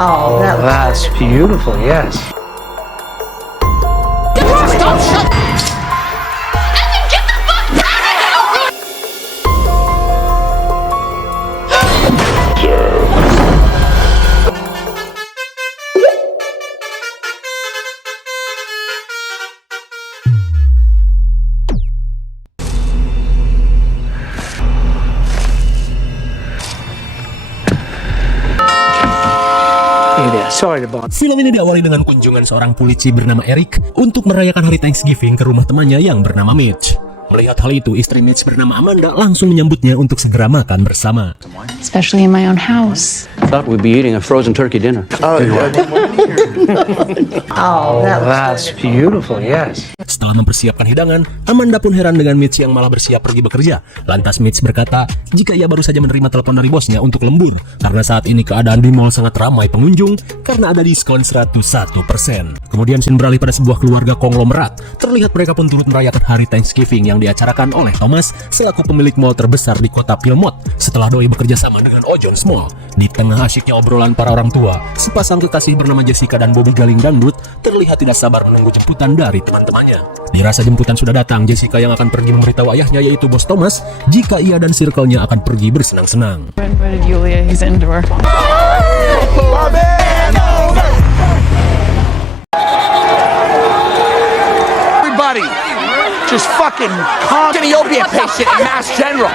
Oh, that's beautiful, yes. Sorry to bother. Film ini diawali dengan kunjungan seorang polisi bernama Eric untuk merayakan hari Thanksgiving ke rumah temannya yang bernama Mitch. Melihat hal itu, istri Mitch bernama Amanda langsung menyambutnya untuk segera makan bersama. Especially in my own house. Thought we'd be eating a frozen turkey dinner. Oh, that's beautiful, yes. Setelah mempersiapkan hidangan, Amanda pun heran dengan Mitch yang malah bersiap pergi bekerja. Lantas Mitch berkata, jika ia baru saja menerima telepon dari bosnya untuk lembur, karena saat ini keadaan di mall sangat ramai pengunjung karena ada diskon 101%. Kemudian scene beralih pada sebuah keluarga konglomerat. Terlihat mereka pun turut merayakan hari Thanksgiving yang diacarakan oleh Thomas selaku pemilik mall terbesar di kota Philmont setelah doi bekerja sama dengan O'John's Mall. Di tengah asyiknya obrolan para orang tua, sepasang kekasih bernama Jessica dan Bobby Galing Dangdut terlihat tidak sabar menunggu jemputan dari teman-temannya. Dirasa jemputan sudah datang, Jessica yang akan pergi memberitahu ayahnya yaitu bos Thomas jika ia dan circle-nya akan pergi bersenang-senang. Invited Yulia, he's indoor. Everybody, just fucking calm. Ethiopia patient in Mass General.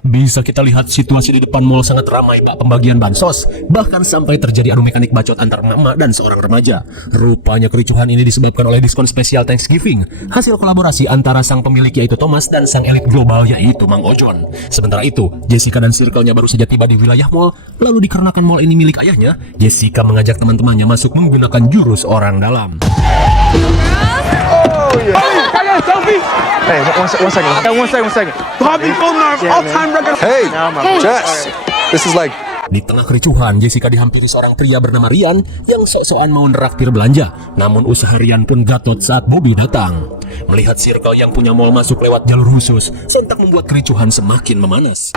Bisa kita lihat situasi di depan mall sangat ramai pak pembagian bansos. Bahkan sampai terjadi adu mekanik bacot antar mama dan seorang remaja. Rupanya kericuhan ini disebabkan oleh diskon spesial Thanksgiving, hasil kolaborasi antara sang pemilik yaitu Thomas dan sang elit global yaitu Mang Ojon. Sementara itu, Jessica dan circle-nya baru saja tiba di wilayah mall. Lalu dikarenakan mall ini milik ayahnya, Jessica mengajak teman-temannya masuk menggunakan jurus orang dalam. Oh yeah. I got a selfie. Hey, one second. Hey, one second. Bobby Fulmer, all-time record. Hey, Jess. This is like... Di tengah kericuhan, Jessica dihampiri seorang pria bernama Rian yang sok-sokan mau neraktir belanja. Namun usaha Rian pun gatot saat Bobby datang. Melihat circle yang punya mall masuk lewat jalur khusus, sontak membuat kericuhan semakin memanas.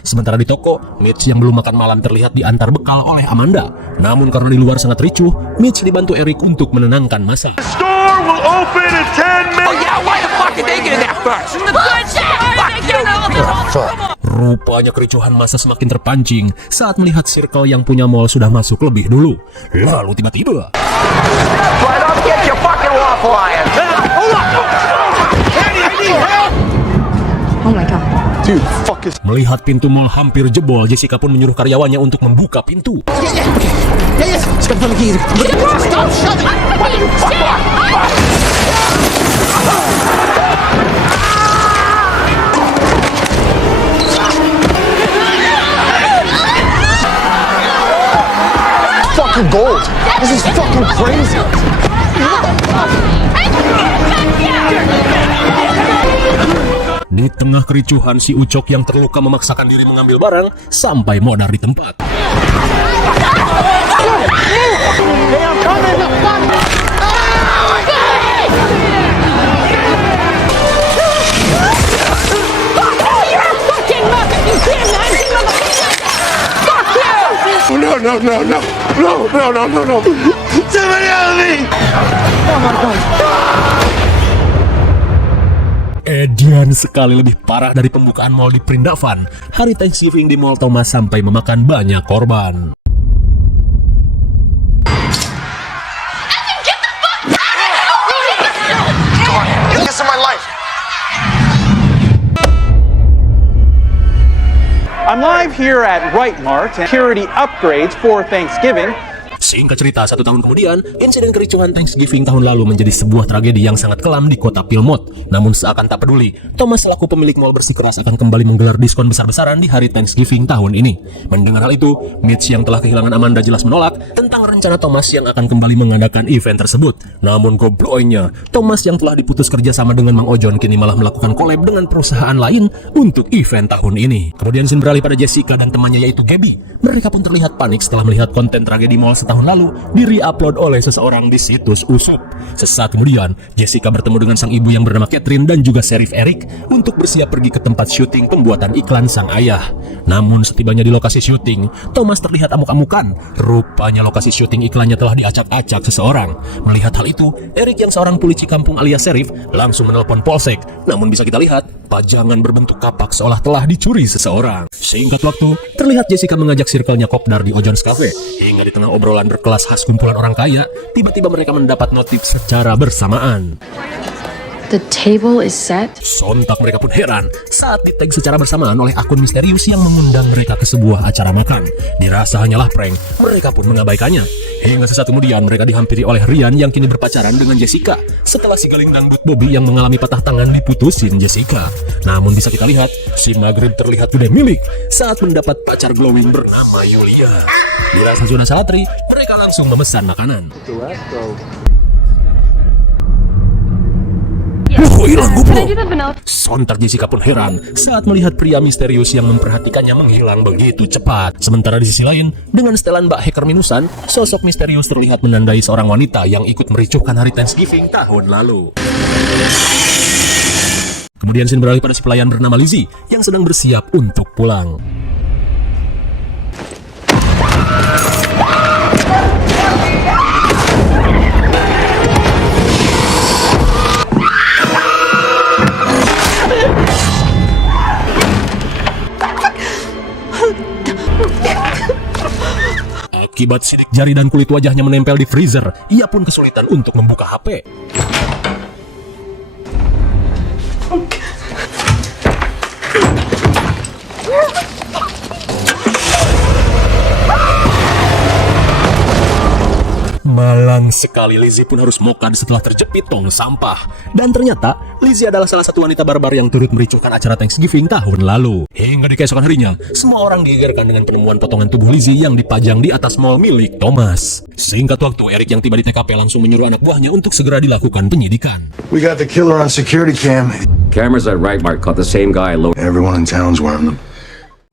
Sementara di toko, Mitch yang belum makan malam terlihat diantar bekal oleh Amanda. Namun karena di luar sangat ricuh, Mitch dibantu Eric untuk menenangkan massa. Store will open in 10 minutes. Oh yeah, why the fuck did they get in there first? Rupanya kericuhan massa semakin terpancing saat melihat circle yang punya mall sudah masuk lebih dulu. Lalu tiba-tiba Why don't get your fucking waffle iron? Hold on. Eddie, I need help. Oh my god. Dude, fuck is... melihat pintu mall hampir jebol, Jessica pun menyuruh karyawannya untuk membuka pintu. Stop shoving. What are you fucking? Fucking gold. This is fucking crazy. Di tengah kericuhan, si Ucok yang terluka memaksakan diri mengambil barang sampai modar di tempat. No. Somebody help me. Oh my god. Edian sekali lebih parah dari pembukaan mall di Prindavan. Hari Thanksgiving di Mall Thomas sampai memakan banyak korban. This is my life. I'm live here at Right Mart and security upgrades for Thanksgiving. Singkat cerita, 1 tahun kemudian, insiden kericuhan Thanksgiving tahun lalu menjadi sebuah tragedi yang sangat kelam di kota Philmont. Namun seakan tak peduli, Thomas selaku pemilik mall bersikeras akan kembali menggelar diskon besar-besaran di hari Thanksgiving tahun ini. Mendengar hal itu, Mitch yang telah kehilangan Amanda jelas menolak tentang rencana Thomas yang akan kembali mengadakan event tersebut. Namun gobloynya, Thomas yang telah diputus kerjasama dengan Mang Ojon kini malah melakukan collab dengan perusahaan lain untuk event tahun ini. Kemudian scene beralih pada Jessica dan temannya yaitu Gabby. Mereka pun terlihat panik setelah melihat konten tragedi mall setahun tahun lalu di-re-upload oleh seseorang di situs Usup. Sesaat kemudian, Jessica bertemu dengan sang ibu yang bernama Catherine dan juga Sheriff Eric untuk bersiap pergi ke tempat syuting pembuatan iklan sang ayah. Namun setibanya di lokasi syuting, Thomas terlihat amuk-amukan. Rupanya lokasi syuting iklannya telah diacak-acak seseorang. Melihat hal itu, Eric yang seorang polisi kampung alias Sheriff langsung menelpon polsek. Namun bisa kita lihat, pajangan berbentuk kapak seolah telah dicuri seseorang. Singkat waktu, terlihat Jessica mengajak circle-nya kopdar di Ojon's Cafe. Hingga di tengah obrolan berkelas khas kumpulan orang kaya, tiba-tiba mereka mendapat notif secara bersamaan. The table is set. Sontak mereka pun heran saat di-tag secara bersamaan oleh akun misterius yang mengundang mereka ke sebuah acara makan. Dirasa hanyalah prank, mereka pun mengabaikannya. Hingga sesaat kemudian mereka dihampiri oleh Ryan yang kini berpacaran dengan Jessica setelah si galing dangdut Bobby yang mengalami patah tangan diputusin Jessica. Namun bisa kita lihat, si Margaret terlihat tidak milik saat mendapat pacar glowing bernama Yulia. Dirasa sudah salatri, mereka langsung memesan makanan. Hilang GoPro. Sontak Jessica pun heran saat melihat pria misterius yang memperhatikannya menghilang begitu cepat. Sementara di sisi lain, dengan setelan bak hacker minusan, sosok misterius terlihat menandai seorang wanita yang ikut mericuhkan hari Thanksgiving tahun lalu. Kemudian scene beralih pada si pelayan bernama Lizzie yang sedang bersiap untuk pulang. Akibat sidik jari dan kulit wajahnya menempel di freezer, ia pun kesulitan untuk membuka HP. Malang sekali, Lizzie pun harus mokad setelah terjepit tong sampah. Dan ternyata, Lizzie adalah salah satu wanita barbar yang turut mericuhkan acara Thanksgiving tahun lalu. Hingga di keesokan harinya, semua orang digegerkan dengan penemuan potongan tubuh Lizzie yang dipajang di atas mall milik Thomas. Singkat waktu, Eric yang tiba di TKP langsung menyuruh anak buahnya untuk segera dilakukan penyidikan. We got the killer on security cam. Cameras at Right Mart caught the same guy. Everyone in town's wearing them.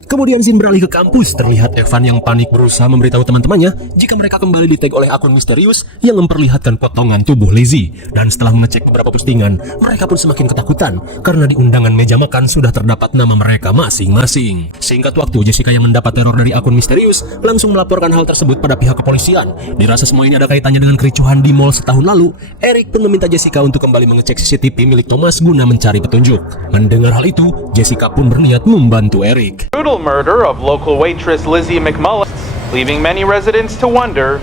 Kemudian scene beralih ke kampus, terlihat Evan yang panik berusaha memberitahu teman-temannya jika mereka kembali di-tag oleh akun misterius yang memperlihatkan potongan tubuh Lizzie. Dan setelah mengecek beberapa postingan, mereka pun semakin ketakutan karena di undangan meja makan sudah terdapat nama mereka masing-masing. Singkat waktu, Jessica yang mendapat teror dari akun misterius langsung melaporkan hal tersebut pada pihak kepolisian. Dirasa semua ini ada kaitannya dengan kericuhan di mall setahun lalu, Eric pun meminta Jessica untuk kembali mengecek CCTV milik Thomas guna mencari petunjuk. Mendengar hal itu, Jessica pun berniat membantu Eric. Murder of local waitress Lizzie McMullen, leaving many residents to wonder.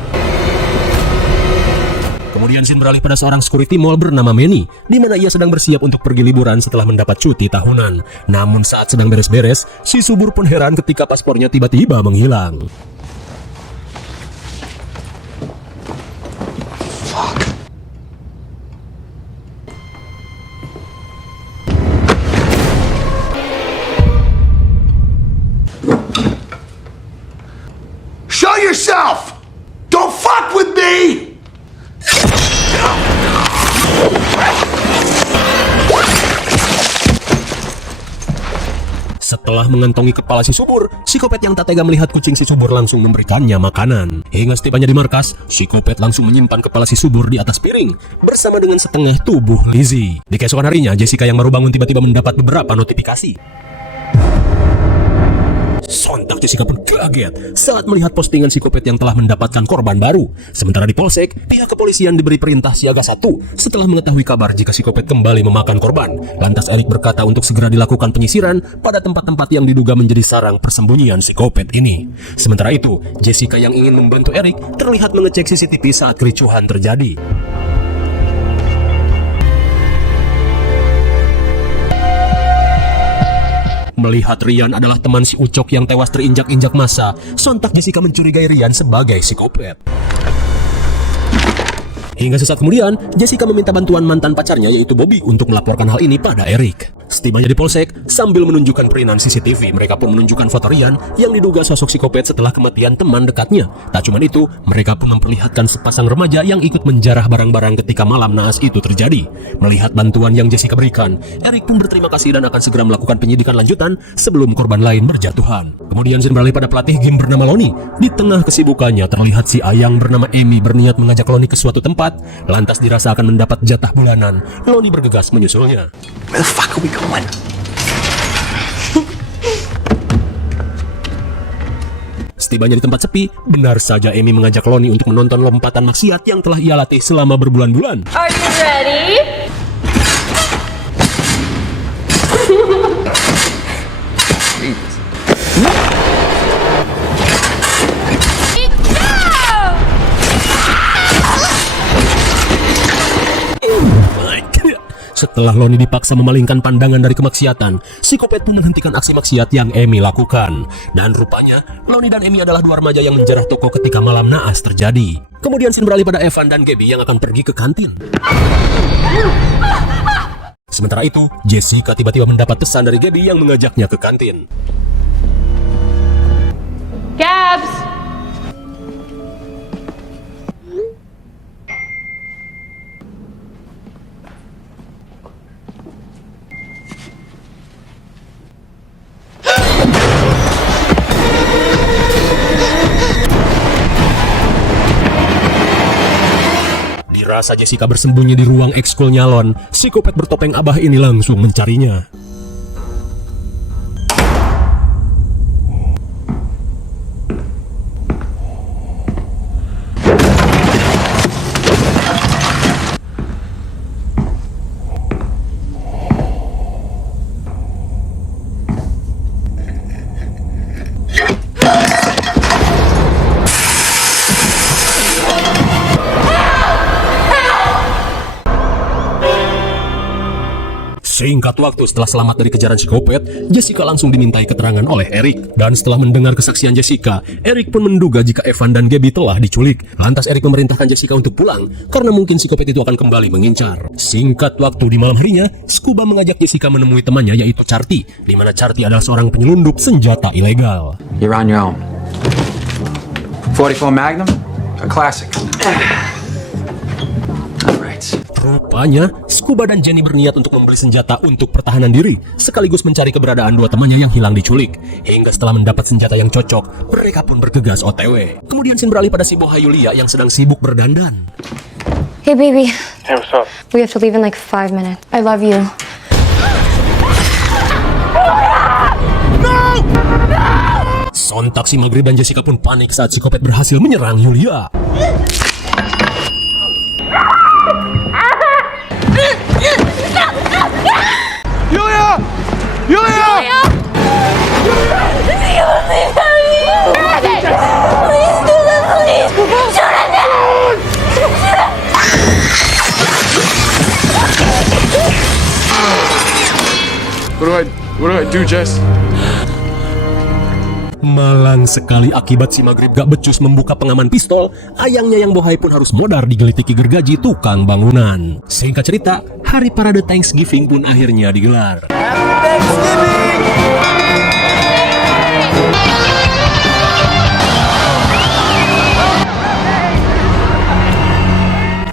Kemudian scene beralih pada seorang security mall bernama Manny, di mana ia sedang bersiap untuk pergi liburan setelah mendapat cuti tahunan. Namun saat sedang beres-beres, si subur pun heran ketika paspornya tiba-tiba menghilang. Show yourself! Don't fuck with me! Setelah mengantongi kepala si subur, psikopat yang tak tega melihat kucing si subur langsung memberikannya makanan. Hingga setibanya di markas, psikopat langsung menyimpan kepala si subur di atas piring bersama dengan setengah tubuh Lizzie. Di keesokan harinya, Jessica yang baru bangun tiba-tiba mendapat beberapa notifikasi. Sontak Jessica pun kaget saat melihat postingan psikopat yang telah mendapatkan korban baru. Sementara di polsek, pihak kepolisian diberi perintah siaga 1 setelah mengetahui kabar jika psikopat kembali memakan korban. Lantas Eric berkata untuk segera dilakukan penyisiran pada tempat-tempat yang diduga menjadi sarang persembunyian psikopat ini. Sementara itu, Jessica yang ingin membantu Eric terlihat mengecek CCTV saat kericuhan terjadi. Melihat Ryan adalah teman si Ucok yang tewas terinjak-injak massa, sontak Jessica mencurigai Ryan sebagai psikopat. Hingga sesaat kemudian, Jessica meminta bantuan mantan pacarnya yaitu Bobby untuk melaporkan hal ini pada Eric. Setibanya di polsek, sambil menunjukkan perinan CCTV, mereka pun menunjukkan foto Rian yang diduga sosok psikopat setelah kematian teman dekatnya. Tak cuma itu, mereka pun memperlihatkan sepasang remaja yang ikut menjarah barang-barang ketika malam naas itu terjadi. Melihat bantuan yang Jessica berikan, Eric pun berterima kasih dan akan segera melakukan penyidikan lanjutan sebelum korban lain berjatuhan. Kemudian scene beralih pada pelatih game bernama Lonnie. Di tengah kesibukannya, terlihat si Ayang bernama Amy berniat mengajak Lonnie ke suatu tempat, lantas dirasa akan mendapat jatah bulanan. Lonnie bergegas menyusulnya. Where the fuck are we going? Setibanya di tempat sepi, benar saja Amy mengajak Lonnie untuk menonton lompatan maksiat yang telah ia latih selama berbulan-bulan. Are you ready? Setelah Lonnie dipaksa memalingkan pandangan dari kemaksiatan, psikopat pun menghentikan aksi maksiat yang Amy lakukan. Dan rupanya, Lonnie dan Amy adalah dua remaja yang menjarah toko ketika malam naas terjadi. Kemudian scene beralih pada Evan dan Gabby yang akan pergi ke kantin. Sementara itu, Jessica tiba-tiba mendapat pesan dari Gabby yang mengajaknya ke kantin. Gabs! Dirasa Jessica bersembunyi di ruang ekskul nyalon, psikopat bertopeng abah ini langsung mencarinya. Singkat waktu setelah selamat dari kejaran psikopat, Jessica langsung dimintai keterangan oleh Eric. Dan setelah mendengar kesaksian Jessica, Eric pun menduga jika Evan dan Gabby telah diculik. Lantas Eric memerintahkan Jessica untuk pulang, karena mungkin psikopat itu akan kembali mengincar. Singkat waktu di malam harinya, Scuba mengajak Jessica menemui temannya yaitu Charty, di mana Charty adalah seorang penyelundup senjata ilegal. You're on your own. 44 Magnum? A classic. Rupanya, Scuba dan Jenny berniat untuk membeli senjata untuk pertahanan diri, sekaligus mencari keberadaan dua temannya yang hilang diculik. Hingga setelah mendapat senjata yang cocok, mereka pun bergegas OTW. Kemudian scene beralih pada si Boha Yulia yang sedang sibuk berdandan. Hey, baby. Hey, what's up? We have to leave in like 5 minutes. I love you. Sontak si Maghrib dan Jessica pun panik saat psikopat berhasil menyerang Yulia. Yulia! Yulia! What do I do, Jess? Malang sekali akibat si Maghrib gak becus membuka pengaman pistol, ayangnya yang bohai pun harus modar digelitiki gergaji tukang bangunan. Singkat cerita, hari parade Thanksgiving pun akhirnya digelar.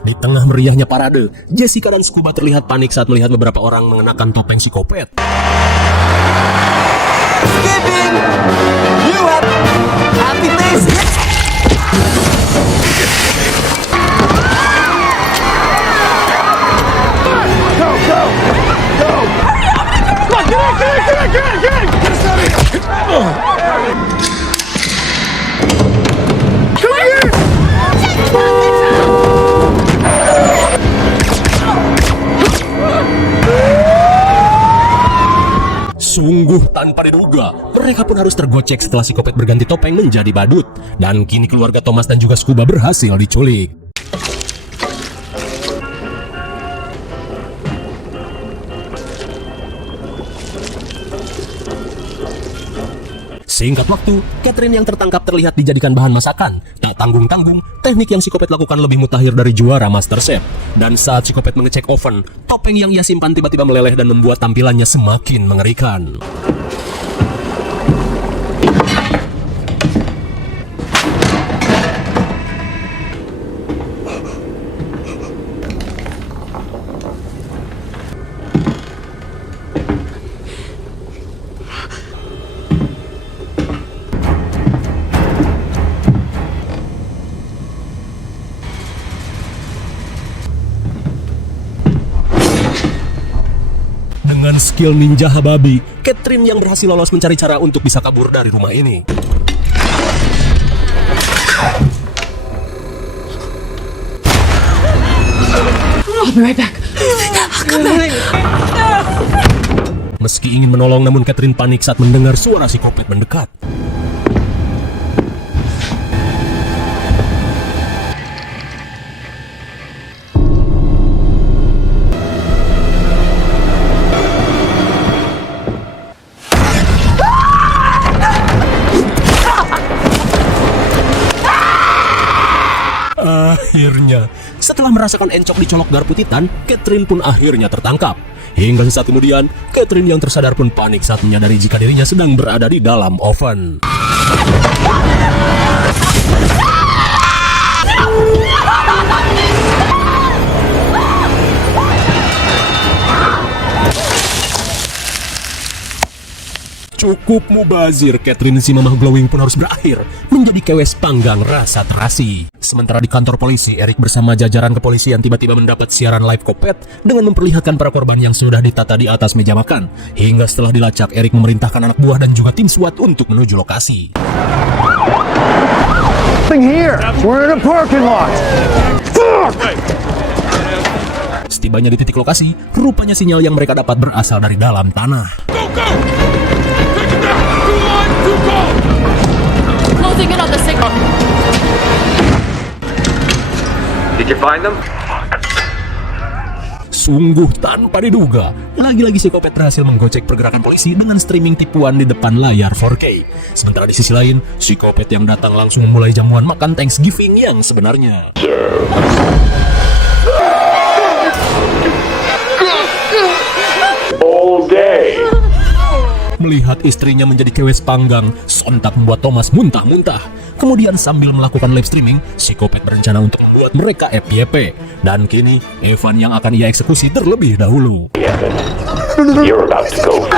Di tengah meriahnya parade, Jessica dan Scuba terlihat panik saat melihat beberapa orang mengenakan topeng psikopat. Sungguh tanpa diduga, mereka pun harus tergocek setelah psikopat berganti topeng menjadi badut. Dan kini keluarga Thomas dan juga Scuba berhasil diculik. Singkat waktu, Catherine yang tertangkap terlihat dijadikan bahan masakan. Tak tanggung-tanggung, teknik yang psikopat lakukan lebih mutakhir dari juara MasterChef. Dan saat psikopat mengecek oven, topeng yang ia simpan tiba-tiba meleleh dan membuat tampilannya semakin mengerikan. Dengan skill ninja hababi, Catherine yang berhasil lolos mencari cara untuk bisa kabur dari rumah ini. Meski ingin menolong, namun Catherine panik saat mendengar suara psikopat mendekat. Akhirnya, setelah merasakan encok dicolok garpu titan, Catherine pun akhirnya tertangkap. Hingga sesaat kemudian, Catherine yang tersadar pun panik saat menyadari jika dirinya sedang berada di dalam oven. Cukup mubazir, Catherine si mamah glowing pun harus berakhir menjadi kewes panggang rasa terasi. Sementara di kantor polisi, Eric bersama jajaran kepolisian tiba-tiba mendapat siaran live Kopet dengan memperlihatkan para korban yang sudah ditata di atas meja makan. Hingga setelah dilacak, Eric memerintahkan anak buah dan juga tim SWAT untuk menuju lokasi. Here, we're in a parking lot. Setibanya di titik lokasi, rupanya sinyal yang mereka dapat berasal dari dalam tanah. Closing in on the signal. Did you find them? Sungguh tanpa diduga, lagi-lagi psikopat berhasil menggocek pergerakan polisi dengan streaming tipuan di depan layar 4K. Sementara di sisi lain, psikopat yang datang langsung memulai jamuan makan Thanksgiving yang sebenarnya. All day. Melihat istrinya menjadi kewes panggang, sontak membuat Thomas muntah-muntah. Kemudian sambil melakukan live streaming, psikopat berencana untuk membuat mereka FYP. Dan kini, Evan yang akan ia eksekusi terlebih dahulu. You're about to go.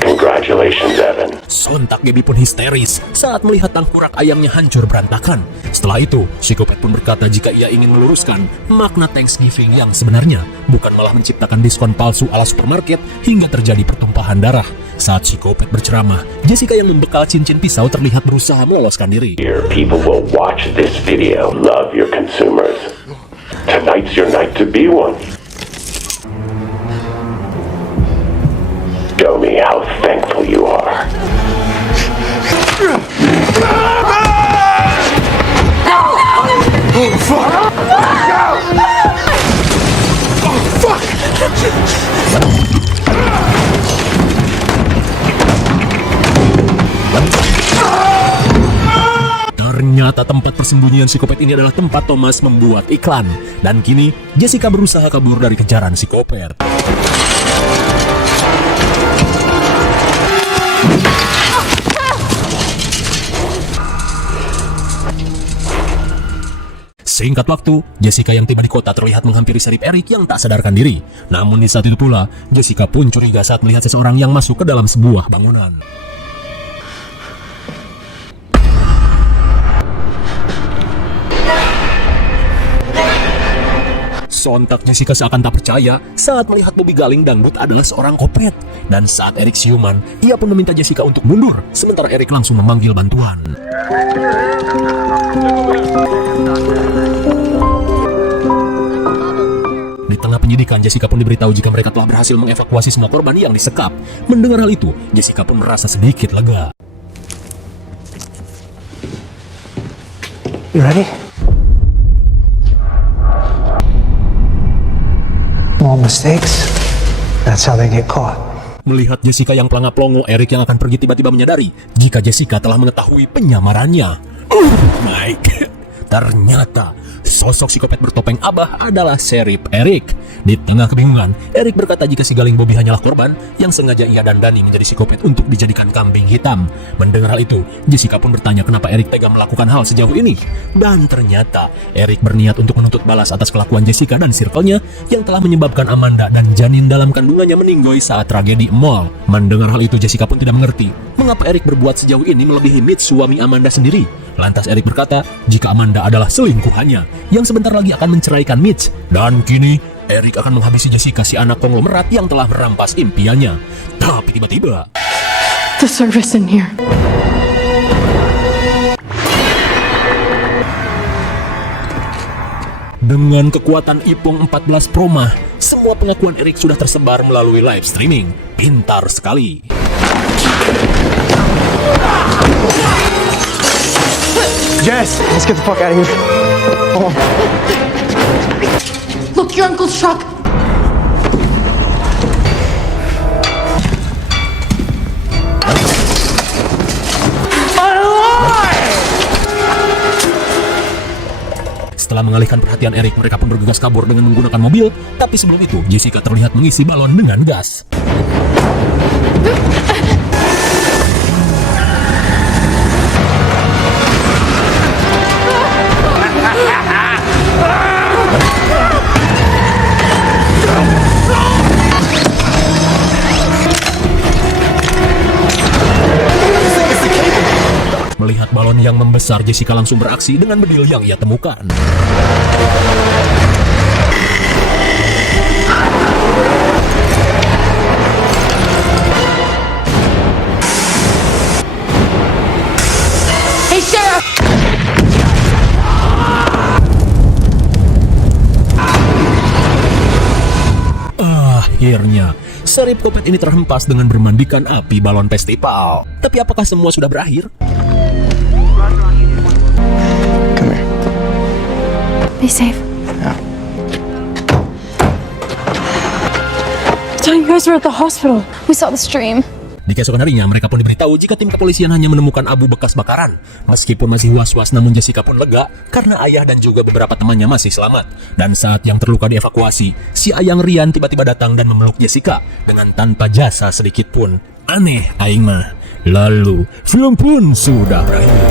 Congratulations, Evan. Sontak Gaby pun histeris saat melihat tangkurak ayamnya hancur berantakan. Setelah itu, psikopat pun berkata jika ia ingin meluruskan makna Thanksgiving yang sebenarnya, bukan malah menciptakan diskon palsu ala supermarket hingga terjadi pertumpahan darah. Saat psikopat berceramah, Jessica yang membekal cincin pisau terlihat berusaha meloloskan diri. Here, people will watch this video. Love your consumers. Tonight's your night to be one. Show me how thankful you are. Oh, fuck! Oh, fuck! Ternyata tempat persembunyian psikopat ini adalah tempat Thomas membuat iklan. Dan kini, Jessica berusaha kabur dari kejaran psikopat. Singkat waktu, Jessica yang tiba di kota terlihat menghampiri Sheriff Eric yang tak sadarkan diri. Namun di saat itu pula, Jessica pun curiga saat melihat seseorang yang masuk ke dalam sebuah bangunan. Sontak Jessica seakan tak percaya saat melihat Bobby Galing dangdut adalah seorang kopet. Dan saat Eric siuman, ia pun meminta Jessica untuk mundur, sementara Eric langsung memanggil bantuan. Di tengah penyidikan, Jessica pun diberitahu jika mereka telah berhasil mengevakuasi semua korban yang disekap. Mendengar hal itu, Jessica pun merasa sedikit lega. You ready? Small mistakes, that's how they get caught. Melihat Jessica yang pelangap-pelongo, Eric yang akan pergi tiba-tiba menyadari jika Jessica telah mengetahui penyamarannya. Oh my God. Ternyata sosok psikopat bertopeng Abah adalah Sheriff Eric. Di tengah kebingungan, Eric berkata jika si Galing Bobby hanyalah korban yang sengaja ia dandani menjadi psikopat untuk dijadikan kambing hitam. Mendengar hal itu, Jessica pun bertanya kenapa Eric tega melakukan hal sejauh ini. Dan ternyata Eric berniat untuk menuntut balas atas kelakuan Jessica dan circle-nya yang telah menyebabkan Amanda dan janin dalam kandungannya meninggoy saat tragedi mall. Mendengar hal itu, Jessica pun tidak mengerti mengapa Eric berbuat sejauh ini melebihi Mitch, suami Amanda sendiri. Lantas Eric berkata jika Amanda adalah selingkuhannya yang sebentar lagi akan menceraikan Mitch. Dan kini Eric akan menghabisi Jessica, si anak konglomerat yang telah merampas impiannya. Tapi tiba-tiba The service in here. dengan kekuatan Ipung 14 Proma, semua pengakuan Eric sudah tersebar melalui live streaming. Pintar sekali. Jess, let's get the fuck out of here. Come on. Look, your uncle's truck. Setelah mengalihkan perhatian Eric, mereka pun bergegas kabur dengan menggunakan mobil. Tapi sebelum itu, Jessica terlihat mengisi balon dengan gas. Melihat balon yang membesar, Jessica langsung beraksi dengan bedil yang ia temukan. Hey, Sheriff! Akhirnya, Sheriff Kopet ini terhempas dengan bermandikan api balon festival. Tapi apakah semua sudah berakhir? Be safe. Yeah. I thought you guys were at the hospital. We saw the stream. Di keesokan harinya, mereka pun diberitahu jika tim kepolisian hanya menemukan abu bekas bakaran. Meskipun masih was-was, namun Jessica pun lega karena ayah dan juga beberapa temannya masih selamat. Dan saat yang terluka dievakuasi, si Ayang Rian tiba-tiba datang dan memeluk Jessica dengan tanpa jasa sedikit pun. Aneh, aing mah. Lalu, film pun sudah berakhir.